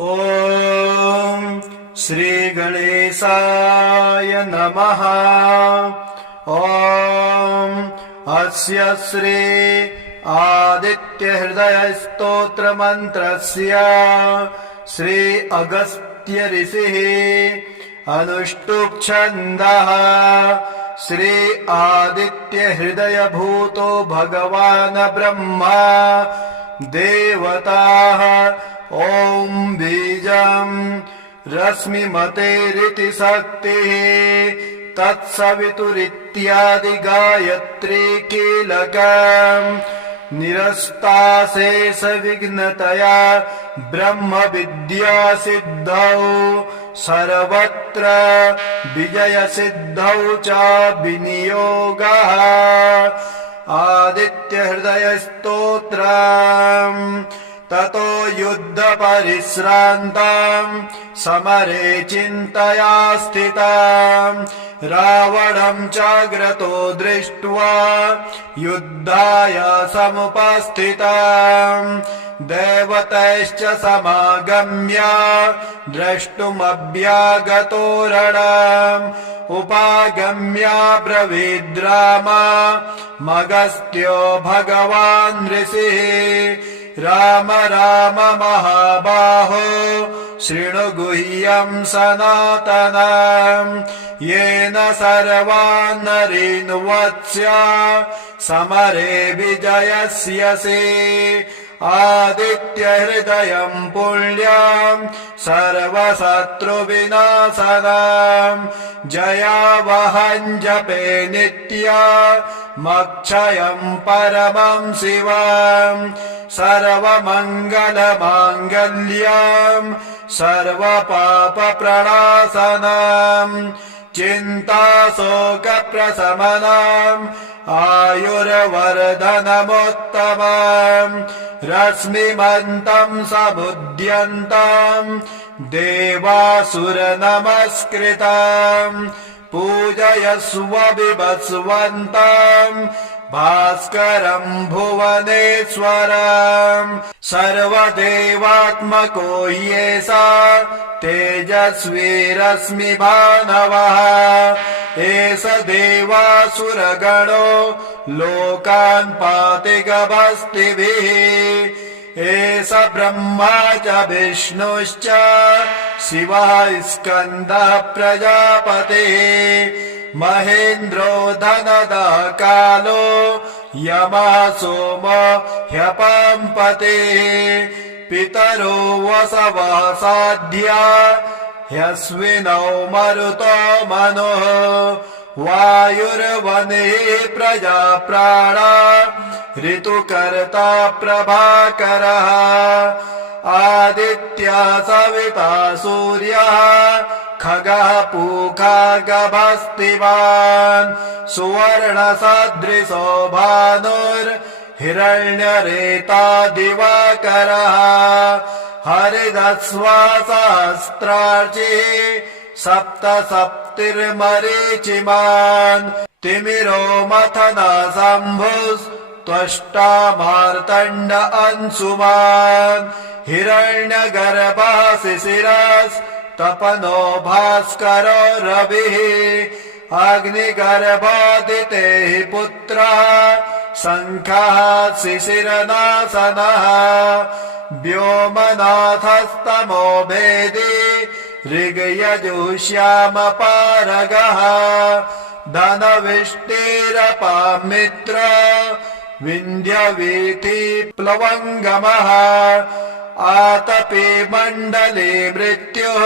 ॐ श्रीगणेशाय नमः। ॐ अस्य श्री आदित्यहृदयस्तोत्रमन्त्रस्य श्री अगस्त्य ऋषिः अनुष्टुप् छन्दः। श्री आदित्यहृदयभूतो भगवान् ब्रह्मा देवताः। ॐ बीजं रश्मिमतेरिति शक्तिः तत्सवितुरित्यादि गायत्री कीलकम् निरस्ताशेष विघ्नतया ब्रह्म विद्या सिद्धौ सर्वत्र विजय सिद्धौ च विनियोगः। आदित्य हृदय स्तोत्रम् ततो युद्ध परिश्रान्ताम् समरे चिन्तया स्थिताम् रावणम् चाग्रतो दृष्ट्वा युद्धाय समुपस्थिताम् देवतैश्च समागम्य द्रष्टुमभ्यागतो रणम् उपागम्य ब्रवीद्राम मगस्त्यो भगवान् ऋषिः राम राम महाबाहो शृणु गुह्यम् सनातनम् येन सर्वान् नरीन् वत्स्य समरे विजयस्यसि। आदित्य हृदयम् पुण्यम् सर्वशत्रुविनाशनम् जयावहम् जपे नित्यमक्षयम् परमम् शिवम् सर्वमङ्गलमाङ्गल्यम् सर्वपापप्रणाशनम् चिन्ताशोकप्रशमनम् आयुर्वर्धनमुत्तमम् रश्मिमन्तम् समुद्यन्तम् देवासुरनमस्कृतम् पूजयस्व विभस्वन्तम् भास्करम् भुवनेश्वरम् सर्वदेवात्मको ह्येषा तेजस्वी रश्मिभानवः एष देवासुरगणो लोकान् पाति गभस्तिभिः एष ब्रह्मा च विष्णुश्च शिवः स्कन्दः प्रजापतिः महेन्द्रो धनदः कालो यमः सोमो ह्यपाम्पतिः पितरो वसवः साध्या ह्यश्विनौ मरुतो मनुः वायुर्वनिः प्रजा प्राणा ऋतुकर्ता प्रभाकरः आदित्यः सविता सूर्यः खगः पूखा गभस्तिवान् सुवर्णसदृशो भानुर्हिरण्यरेता दिवाकरः हरिदस्वासहस्रार्चिः सप्तसप्तिर्मरीचिमान् तिमिरो मथन शम्भुस्त्वष्टा मार्तण्ड अंशुमान् हिरण्यगर्भः शिशिरस्तपनो भास्करो रविः अग्निगर्भादितेः पुत्रः शङ्खः शिशिरनाशनः व्योमनाथस्तमो भेदी ऋग्यजुष्यामपारगः धनविष्टिरपामित्र विन्ध्यवीथि प्लवङ्गमः आतपे मण्डले मृत्युः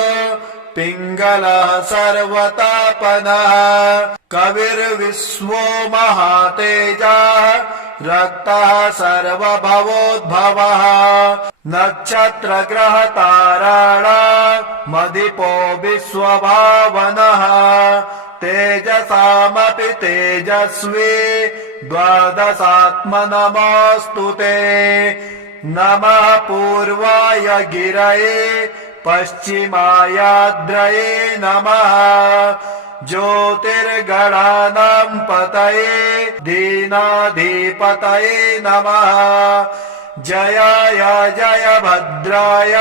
पिङ्गलः सर्वतापनः कविर्विश्वो महातेजः रक्तः सर्वभवोद्भवः नक्षत्रग्रहताराणामधिपो विश्वभावनः तेजसामपि तेजस्वी द्वादशात्मनमोऽस्तु ते नमः पूर्वाय गिरये पश्चिमायाद्रये नमः ज्योतिर्गणानां पतये दीनाधिपतये नमः। जयाय जय भद्राय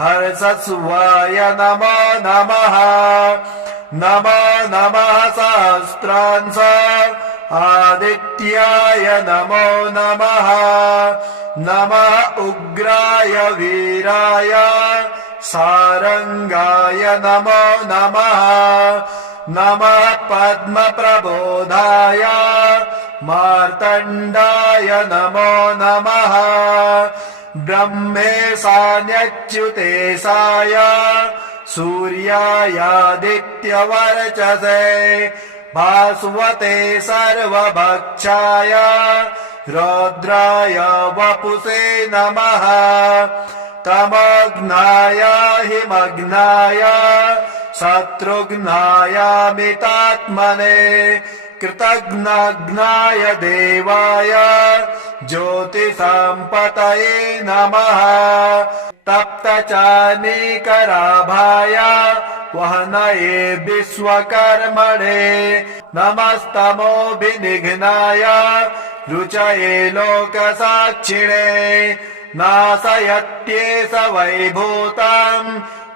हर्षस्वाय नमो नमः नमो नमः सहस्रांश आदित्याय नमो नमः नमः उग्राय वीराय सारंगाय नमो नमः नमः पद्मप्रबोधाय मार्तण्डाय नमो नमः ब्रह्मेशान्यच्युतेशाय सूर्यायादित्यवर्चसे भास्वते सर्वभक्षाय रौद्राय वपुषे नमः तमग्नाय हिमग्नाय शत्रुघ्नायामितात्मने कृतघ्नाय देवाय ज्योतिसम्पतये नमः तप्तचानीकराभाय वहनये विश्वकर्मणे नमस्तमोभिनिघ्नाय रुचये लोकसाक्षिणे नाशयत्येष वैभूतम्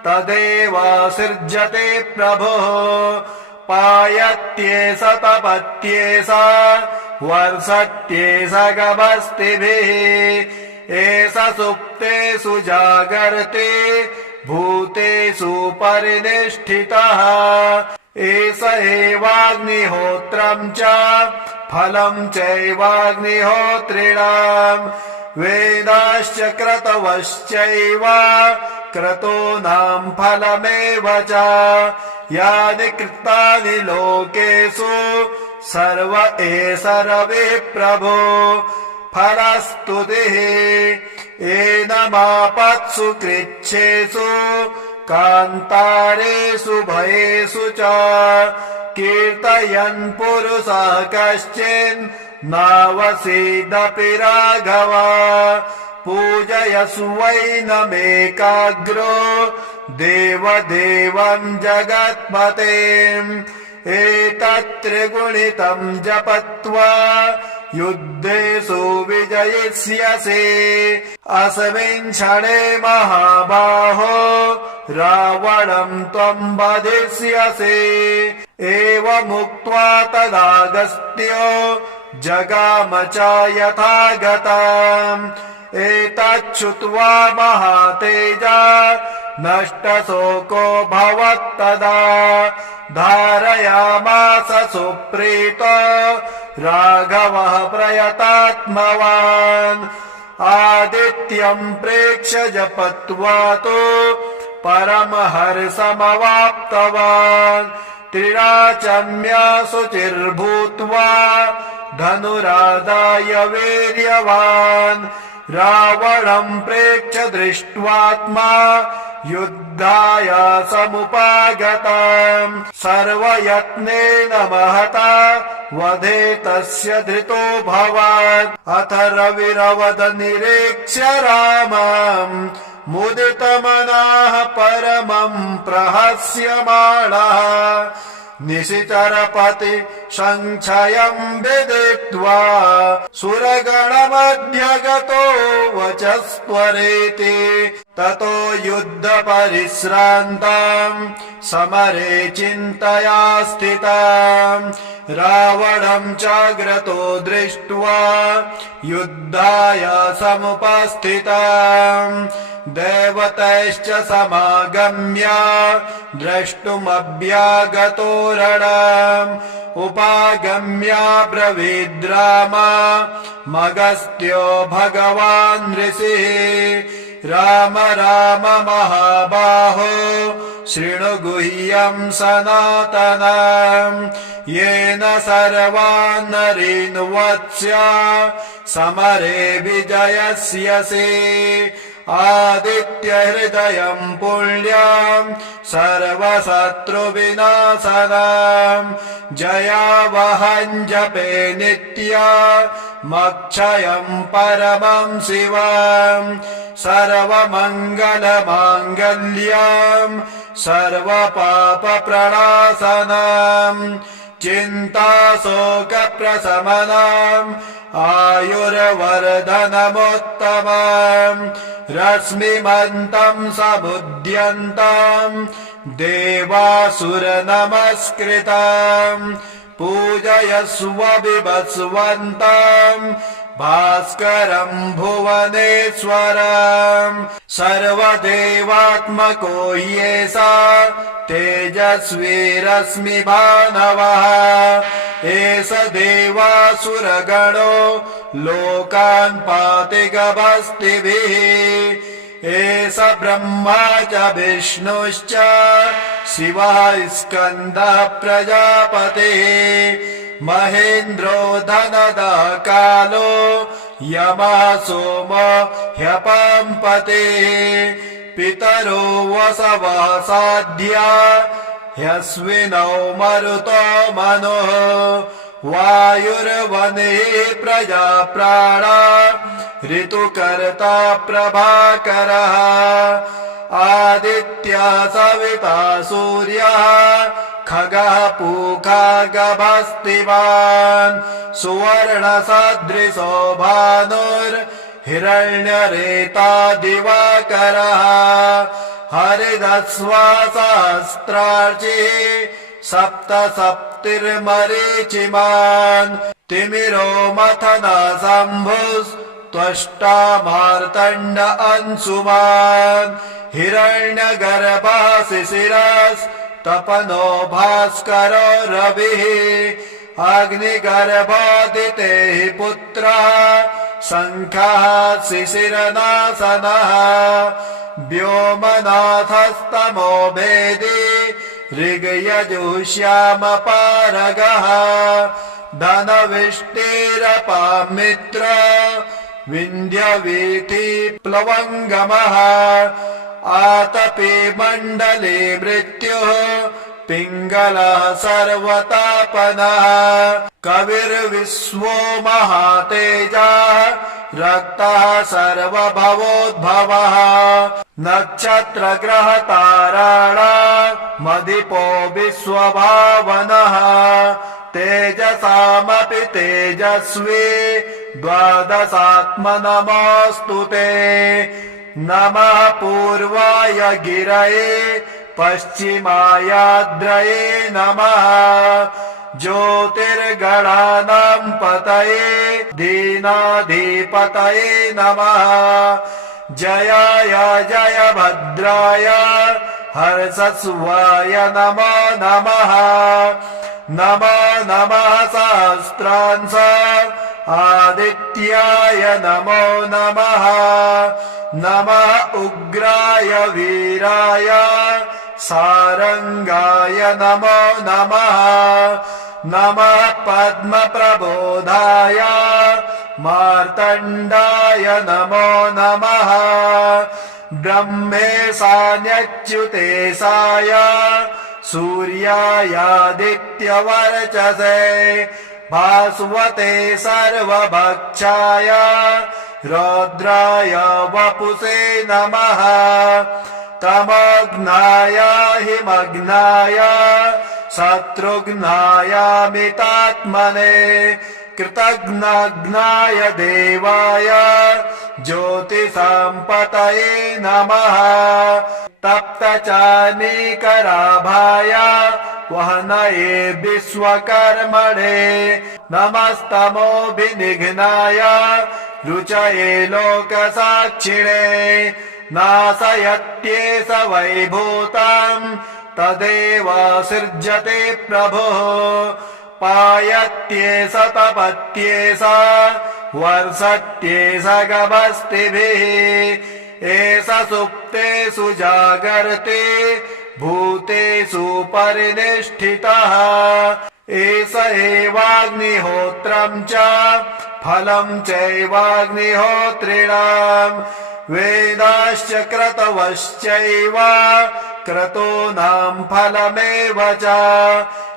तदेव सृज्यते प्रभुः पायत्येष तपत्येष वर्षत्येष गभस्तिभिः एष सुप्तेषु जागर्ते भूतेषु परिनिष्ठितः एष एवाग्निहोत्रम् च फलम् चैवाग्निहोत्रिणाम् वेदाश्च क्रतवश्चैव क्रतूनाम् फलमेव च यानि कृतानि लोकेषु सर्व एष रविः प्रभो फलस्तुतिः एनमापत्सु कृच्छेषु कान्तारेषु भयेषु च कीर्तयन् पुरुषः कश्चिन् नावसीदपि राघव पूजयस्वैनमेकाग्रो देवदेवम् जगत्पतेम् एतत्त्रिगुणितम् जपत्वा युद्धेषु विजयिष्यसि अस्मिन् क्षणे महाबाहो रावणम् त्वम् वधिष्यसि एवमुक्त्वा तदागस्त्यो जगाम च यथागतम् एतच्छ्रुत्वा महातेजा नष्टशोको भवत्तदा धारयामास सुप्रीतो राघवः प्रयतात्मवान् आदित्यम् प्रेक्ष्य जपत्वा तु परमहर्षमवाप्तवान् त्रिराचम्या शुचिर्भूत्वा धनुरादाय वीर्यवान् रावणम् प्रेक्ष्य दृष्ट्वात्मा युद्धाय समुपागतम् सर्वयत्नेन महता वधे तस्य धृतो भवान् अथ रविरवद निरीक्ष्य रामम् मुदितमनाः परमम् प्रहस्यमाणः निशिचरपति संक्षयम् विदित्वा सुरगणमध्यगतो वचस्त्वरेति ततो युद्धपरिश्रान्तम् समरे चिन्तया स्थितम् रावणम् चाग्रतो दृष्ट्वा युद्धाय समुपस्थितम् देवतैश्च समागम्य द्रष्टुमभ्यागतो रणम् उपागम्य ब्रवीद्राम मगस्त्यो भगवान् ऋषिः राम राम महाबाहो शृणु गुह्यम् सनातनम् येन सर्वान् नरीन् वत्स्य समरे विजयस्यसि आदित्यहृदयम् पुण्यम् सर्वशत्रुविनाशनम् जयावहम् जपे नित्यमक्षयम् परमम् शिवम् सर्वमङ्गलमाङ्गल्यम् सर्वपापप्रणाशनम् चिन्ताशोकप्रशमनम् आयुर्वर्धनमुत्तमम् रश्मिमन्तम् समुद्यन्तम् देवासुरनमस्कृतम् पूजयस्व विभस्वन्तम् भास्करम् भुवनेश्वरम् सर्वदेवात्मको ह्येषा तेजस्वी रश्मिभानवः एष देवासुरगणो लोकान् पाति गभस्तिभिः एष ब्रह्मा च विष्णुश्च शिवः स्कन्दः प्रजापतिः महेन्द्रो धनदः कालो यमः सोमो ह्यपाम्पतिः पितरो वसवः साध्या ह्यश्विनौ मरुतो मनुः वायुर्वनिः प्रजा प्राणा ऋतुकर्ता प्रभाकरः आदित्या सविता सूर्यः खगः पूखा गभस्तिवान् सुवर्णसदृशो भानुर्हिरण्यरेता दिवाकरः हरिदस्वा सहस्रार्चिः सप्तसप्तिर्मरीचिमान् तिमिरो मथना शम्भुस्त्वष्टा मार्तण्ड अंशुमान् हिरण्यगर्भः शिशिरस्तपनो भास्करो रविः अग्निगर्भादितेः पुत्रः शङ्खः शिशिरनाशनः व्योमनाथस्तमो भेदी ऋग्यजुष्यामपारगः धनविष्टिरपामित्र विन्ध्यवीथि प्लवङ्गमः आतपे मण्डले मृत्युः पिङ्गलः सर्वतापनः कविर्विश्वो महातेजः रक्तः सर्वभवोद्भवः नक्षत्रग्रहताराणामधिपो विश्वभावनः तेजसामपि तेजस्वी द्वादशात्मनमोऽस्तु ते नमः पूर्वाय गिरये पश्चिमायाद्रये नमः ज्योतिर्गणानाम् पतये दीनाधिपतये नमः जयाय जयभद्राय हर्षस्वाय नमो नमः नमो नमः सहस्रांश आदित्याय नमो नमः नमः उग्राय वीराय सारंगाय नमो नमः नमः पद्मप्रबोधाय मार्तण्डाय नमो नमः ब्रह्मेशान्यच्युतेशाय सूर्यायादित्यवर्चसे भास्वते सर्वभक्षाय रौद्राय वपुषे नमः तमग्नाय हिमग्नाय शत्रुघ्नायामितात्मने कृतघ्नाय देवाय ज्योतिसम्पतये नमः तप्तचानीकराभाय वहनये विश्वकर्मणे नमस्तमोभिनिघ्नाय रुचये लोकसाक्षिणे नाशयत्येष वैभूतम् तदेव सृज्यते प्रभुः पायत्येष तपत्येष वर्षत्येष गभस्तिभिः एष सुप्तेषु जागर्ते भूतेषु परिनिष्ठितः एष एवाग्निहोत्रम् च फलम् चैवाग्निहोत्रिणाम् वेदाश्च क्रतवश्चैव क्रतूनाम् फलमेव च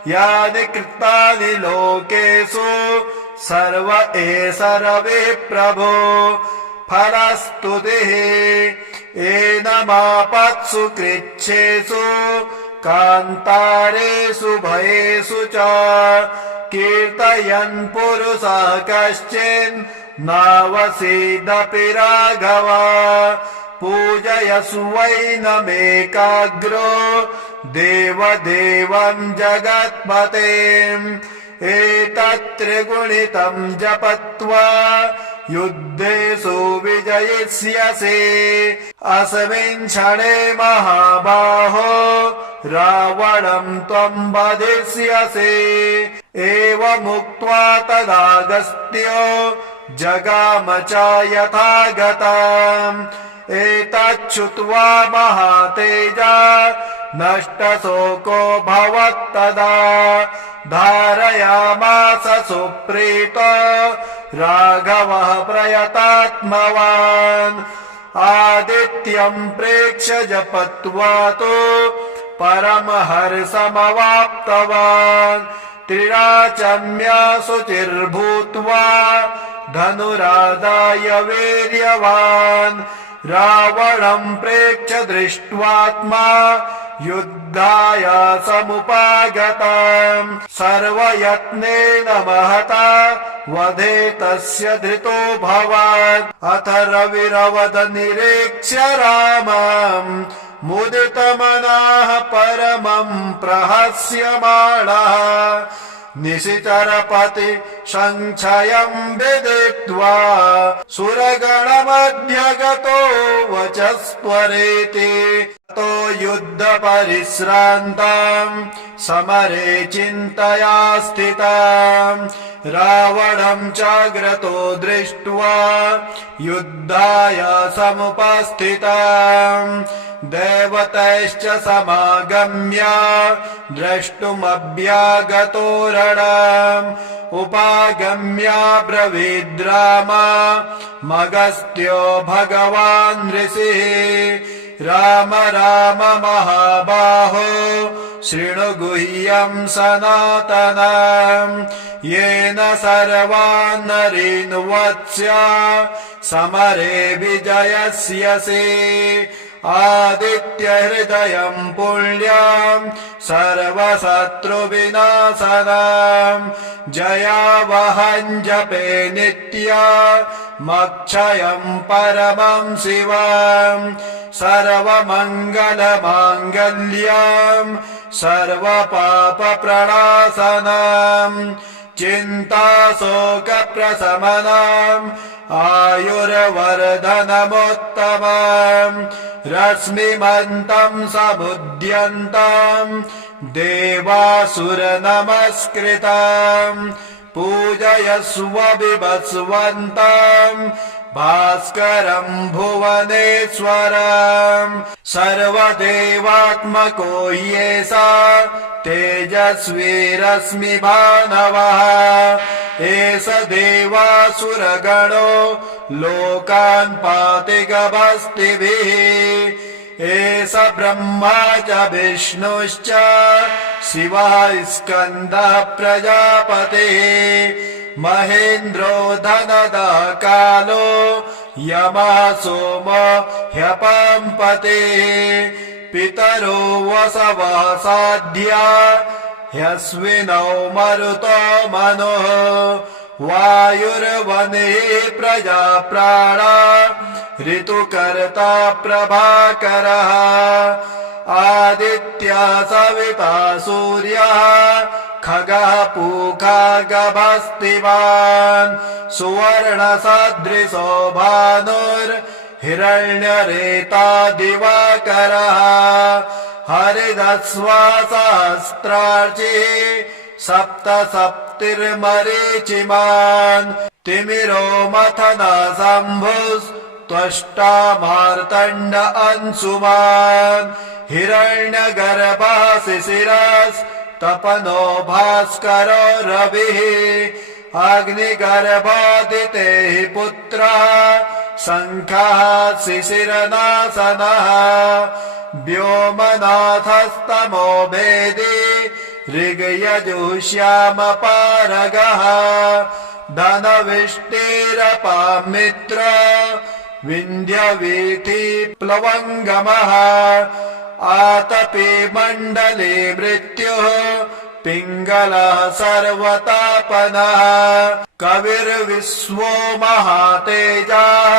यानि कृतानि लोकेषु सर्व एष रविः प्रभो फलस्तुतिः एनमापत्सु कृच्छेषु कान्तारेषु भयेषु च कीर्तयन् पुरुषः कश्चिन् नावसीदपि राघव पूजयसु वैनमेकाग्रो देवदेवं जगत्पतेम् एतत्त्रिगुणितं जपत्वा युद्धेषु विजयिष्यसि अस्मिन् क्षणे महाबाहो रावणं त्वं वधिष्यसि एवमुक्त्वा तदागस्त्यो जगाम च यथागतम् एतच्छ्रुत्वा महातेजा नष्टशोको भवत्तदा धारयामास सुप्रीतो राघवः प्रयतात्मवान् आदित्यं प्रेक्ष्य जपत्वा तु परमहर्षमवाप्तवान् त्रिराचम्या शुचिर्भूत्वा धनुरादाय वीर्यवान् रावणं प्रेक्ष्य दृष्ट्वात्मा युद्धाय समुपागतम् सर्वयत्नेन महता वधे तस्य धृतो भवान् अथ रविरवद निरीक्ष्य रामम् मुदितमनः परमं प्रहस्यमाणः निशिचरपति संक्षयं विदित्वा सुरगणमध्यगतो वचस्त्वरेति तो युद्धपरिश्रान्तं समरे चिन्तया स्थितं रावणं चाग्रतो दृष्ट्वा युद्धाय समुपस्थितम् देवतैश्च समागम्य द्रष्टुमभ्यागतो रणम् उपागम्य ब्रवीद्राम मगस्त्यो भगवान् ऋषिः राम राम महाबाहो शृणु गुह्यं सनातनम् येन सर्वान् नरीन् वत्स्य समरे विजयस्यसि आदित्यहृदयं पुण्यं सर्वशत्रुविनाशनम् जयावहं जपे नित्यमक्षयं परमं शिवम् सर्वमङ्गलमाङ्गल्यं सर्वपापप्रणाशनम् चिन्ताशोकप्रशमनम् आयुर्वर्धनमुत्तमम् रश्मिमन्तं समुद्यन्तं देवासुरनमस्कृतम् पूजयस्व विभस्वन्तं भास्करं भुवनेश्वरम् सर्वदेवात्मको येषा तेजस्वी रश्मिभानवः एष देवासुरगणो लोकान् पाति गभस्तिभिः एष ब्रह्मा च विष्णुश्च शिवः स्कन्दः प्रजापतिः महेन्द्रो धनदः कालो यमः सोमो ह्यपम्पतिः पितरो वसवः साध्या ह्यश्विनौ मरुतो मनुः वायुर्वनिः प्रजा प्राणा ऋतुकर्ता प्रभाकरः आदित्या सविता सूर्यः खगः पूखा गभस्तिवान् सुवर्णसदृशो भानुर्हिरण्यरेता दिवाकरः हरिदस्वा सहस्रार्चिः सप्तसप्तिर्मरीचिमान् तिमिरो मथन शम्भुस्त्वष्टा मार्तण्ड अंशुमान् हिरण्यगर्भः शिशिरस्तपनो भास्करो रविः अग्निगर्भादितेः पुत्रः शङ्खः शिशिरनाशनः व्योमनाथस्तमो भेदी ऋग्यजुष्यामपारगः धनविष्टिरपामित्र विन्ध्यवीथि प्लवङ्गमः तापी मण्डले मृत्युः पिङ्गलः सर्वतापनः कविर्विश्वो महातेजः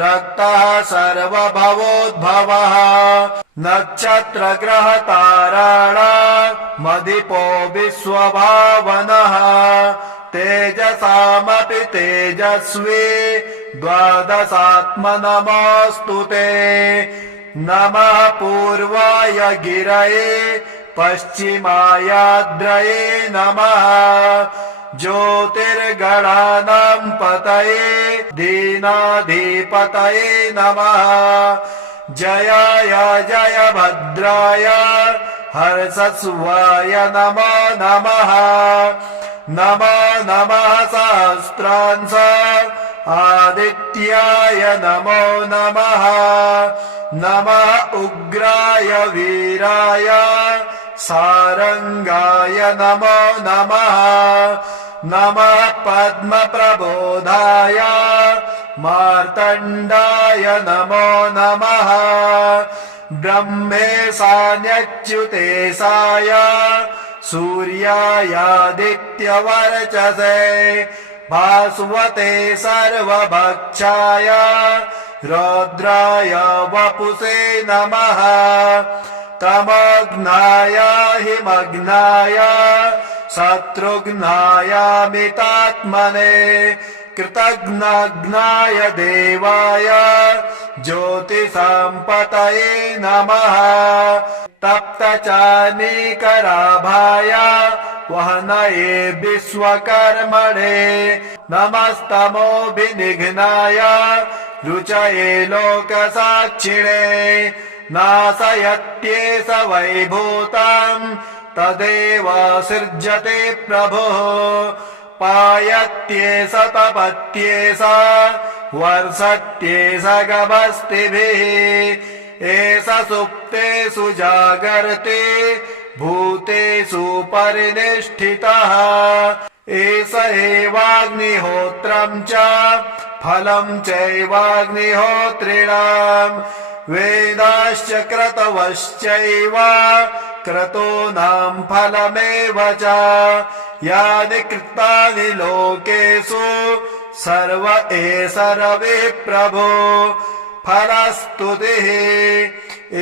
रक्तः सर्वभवोद्भवः नक्षत्रग्रहताराणामधिपो विश्वभावनः तेजसामपि तेजस्वी द्वादशात्मनमोऽस्तु ते नमः पूर्वाय गिरये पश्चिमायाद्रये नमः ज्योतिर्गणानां पतये दीनाधिपतये नमः जयाय जयभद्राय हर्षस्वाय नमो नमः नमो नमः सहस्रांश आदित्याय नमो नमः नमः उग्राय वीराय सारंगाय नमो नमः नमः पद्मप्रबोधाय मार्तण्डाय नमो नमः ब्रह्मेशान्यच्युतेशाय सूर्यायादित्यवर्चसे भास्वते सर्वभक्षाय रौद्राय वपुषे नमः तमग्नाय हिमग्नाय शत्रुघ्नायामितात्मने कृतघ्नाय देवाय ज्योतिसम्पतये नमः तप्तचामीकराभाय वहनये विश्वकर्मणे नमस्तमोभिनिघ्नाय रुचये लोकसाक्षिणे नाशयत्येष वैभूतम् तदेव सृज्यते प्रभुः पायत्येष तपत्येष वर्षत्येष गभस्तिभिः एष सुप्तेषु जागर्ते भूतेषु परिनिष्ठितः एष एवाग्निहोत्रम् च फलम् चैवाग्निहोत्रिणाम् वेदाश्च क्रतवश्चैव क्रतूनां फलमेव च यानि कृतानि लोकेषु सर्व एषरवे प्रभो फलस्तुतिः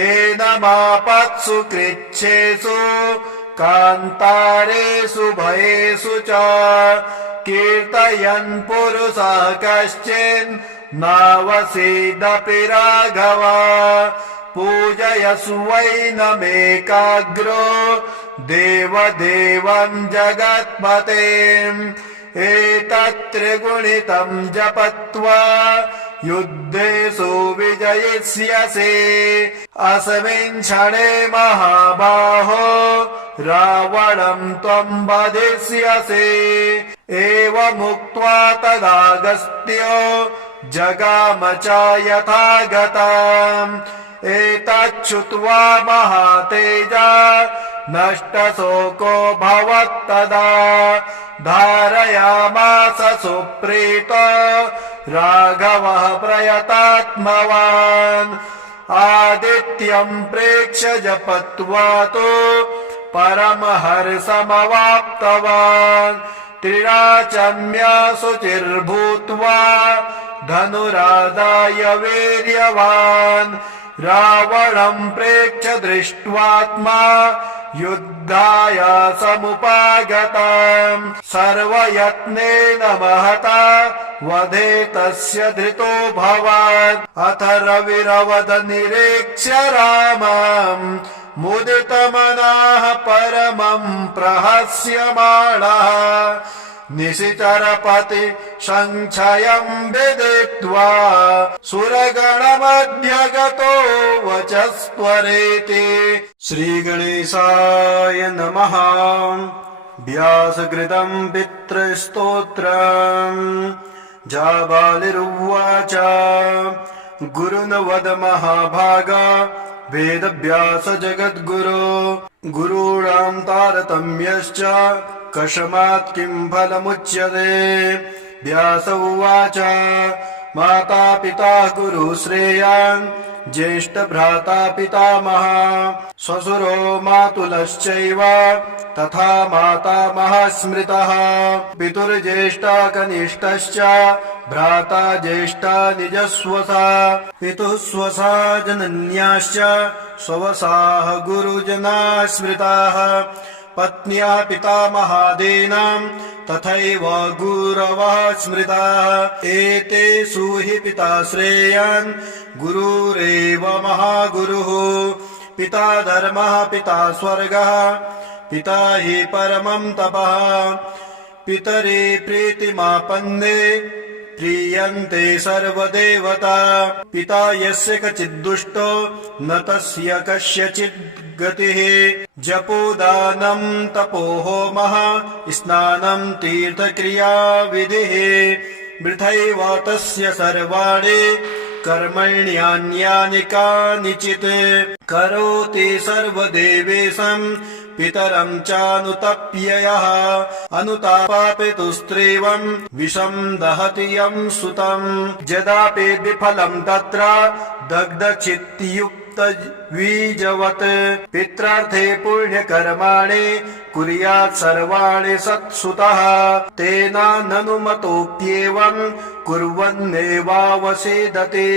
एनमापत्सु कृच्छेषु कान्तारेषु भयेषु च कीर्तयन् पुरुषः कश्चिन् नावसीदपि राघव पूजयस्वैनमेकाग्रो देवदेवं जगत्पतेम् एतत्त्रिगुणितं जपत्वा युद्धेषु विजयिष्यसि अस्मिन् क्षणे महाबाहो रावणं त्वं वधिष्यसि एवमुक्त्वा तदागस्त्यो जगाम च यथागतम् एतच्छ्रुत्वा महातेजा नष्टशोको भवत्तदा धारयामास सुप्रीतो राघवः प्रयतात्मवान् आदित्यं प्रेक्ष्य जपत्वा तु परमहर्षमवाप्तवान् त्रिराचम्या शुचिर्भूत्वा धनुरादाय वीर्यवान् रावणं प्रेक्ष्य दृष्ट्वात्मा युद्धाय समुपागतम् सर्वयत्नेन महता वधे तस्य धृतो भवत् अथ रविरवद निरीक्ष्य रामम् मुदितमनः परमं प्रहस्यमाणः निशिचरपति संक्षयं विदित्वा सुरगणमध्यगतो वचस्त्वरेति। श्रीगणेशाय नमः। व्यासकृतं पितृस्तोत्रम् जाबालिरुवाच गुरुन् वद महाभागा वेदव्यास जगद्गुरो गुरूणां तारतम्यश्च कस्मात् किं फलमुच्यते। व्यास उवाच माता पिता गुरु श्रेयान् ज्येष्ठभ्राता पितामहः श्वशुरो मातुलश्चैव तथा मातामहः स्मृतः पितुर्ज्येष्ठा कनिष्ठश्च भ्राता ज्येष्ठा निजस्वसा पितुः स्वसा जनन्याश्च स्ववसाः गुरुजनाः स्मृताः पत्न्या पितामहादीनां तथैव गुरवः स्मृताः एतेषु हि पिता श्रेयान् गुरुरेव महागुरुः पिता धर्मः पिता स्वर्गः पिता हि परमं तपः पितरे प्रीतिमापन्ने प्रीयन्ते सर्वदेवता पिता यस्य कचिद्दुष्टो न तस्य कस्यचित् गतिः जपोदानं तपो होमः स्नानं तीर्थक्रिया विधिः वृथैव तस्य सर्वाणि कर्मण्यान्यानि कानिचित् करोति सर्वदेवेशं पितरं चानुतप्ययः अनुतापापितुस्त्रीवं विषं दहति यं सुतं यदापि विफलं तत्र दग्धचित्तयुक्तबीजवत् पित्रार्थे पुण्यकर्माणि कुर्यात् सर्वाणि सत्सुतः तेन ननुमतोऽप्येवं कुर्वन्नेवावसेदते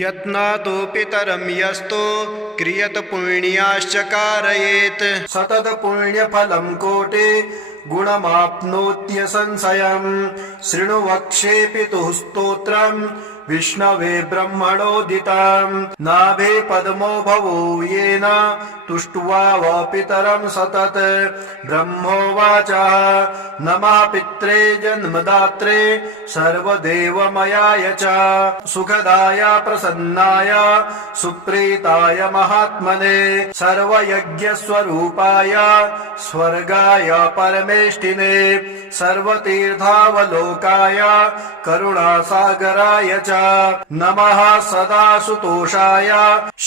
यत्नातो पितरं यस्तो क्रियत पुण्याश्च कारयेत् सतत पुण्यफलं कोटि गुणमाप्नोत्य संशयम् शृणु वक्ष्ये पितुः स्तोत्रम् विष्णवे ब्रह्मणोदिताम् नाभे पद्मो भवो येन तुष्ट्वा वा पितरं सतत ब्रह्मोवाच नमः पित्रे जन्मदात्रे सर्वदेवमयाय च सुखदाय प्रसन्नाय सुप्रीताय महात्मने सर्वयज्ञस्वरूपाय स्वर्गाय परमेष्टिने सर्वतीर्थावलोकाय करुणासागराय च नमः सदा सुतोषाय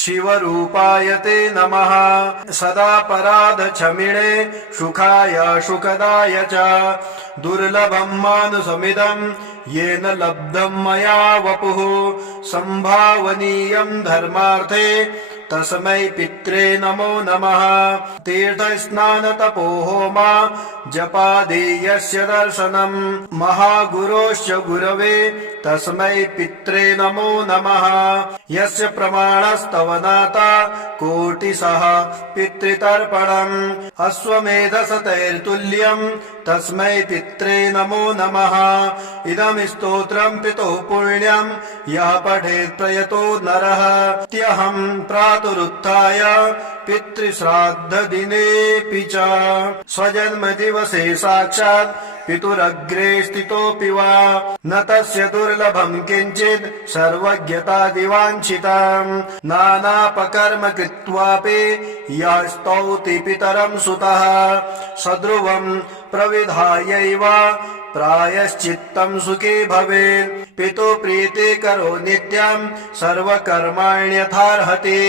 शिवरूपाय ते नमः सदा पराधक्षमिणे सुखाय सुखदाय च दुर्लभं मानुषमिदं येन लब्धं मया वपुः संभावनीयं धर्मार्थे तस्मै पित्रे नमो नमः तीर्थस्नान तपो होम जपादेयस्य दर्शनम् महागुरोश्च गुरवे तस्मै पित्रे नमो नमः यस्य प्रमाणस्तवनाता कोटिशः पितृतर्पणम् अश्वमेधशतैर्तुल्यम् तस्मै पित्रे नमो नमः इदं स्तोत्रं पितुः पुण्यं यः पठेत् प्रयतो नरः त्यहं प्रातरुत्थाय पितृश्राद्धदिनेऽपि च स्वजन्मदिवसे साक्षात् पितुरग्रे स्थितोऽपि वा न तस्य दुर्लभं किञ्चित् सर्वज्ञतादिवाञ्छितम् नानापकर्म कृत्वापि यः स्तौति पितरं सुतः सध्रुवं प्रविधायैव प्रायश्चित्तं सुखी भवेत् पितुः प्रीतिकरो नित्यं सर्वकर्माण्यथार्हति।